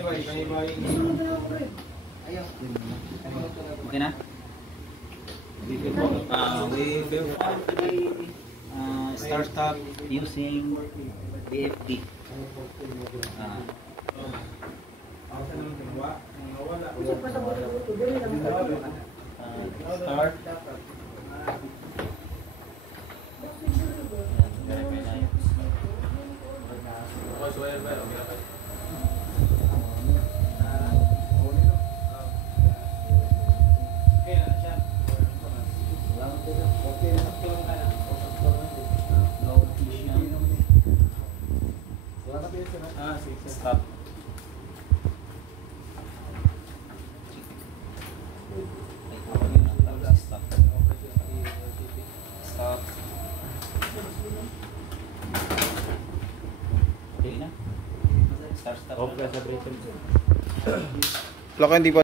Okay na? We verify start using BFD. Start. Stop. Stop. Okay na. Start. Okay, sa break. Lock hindi pa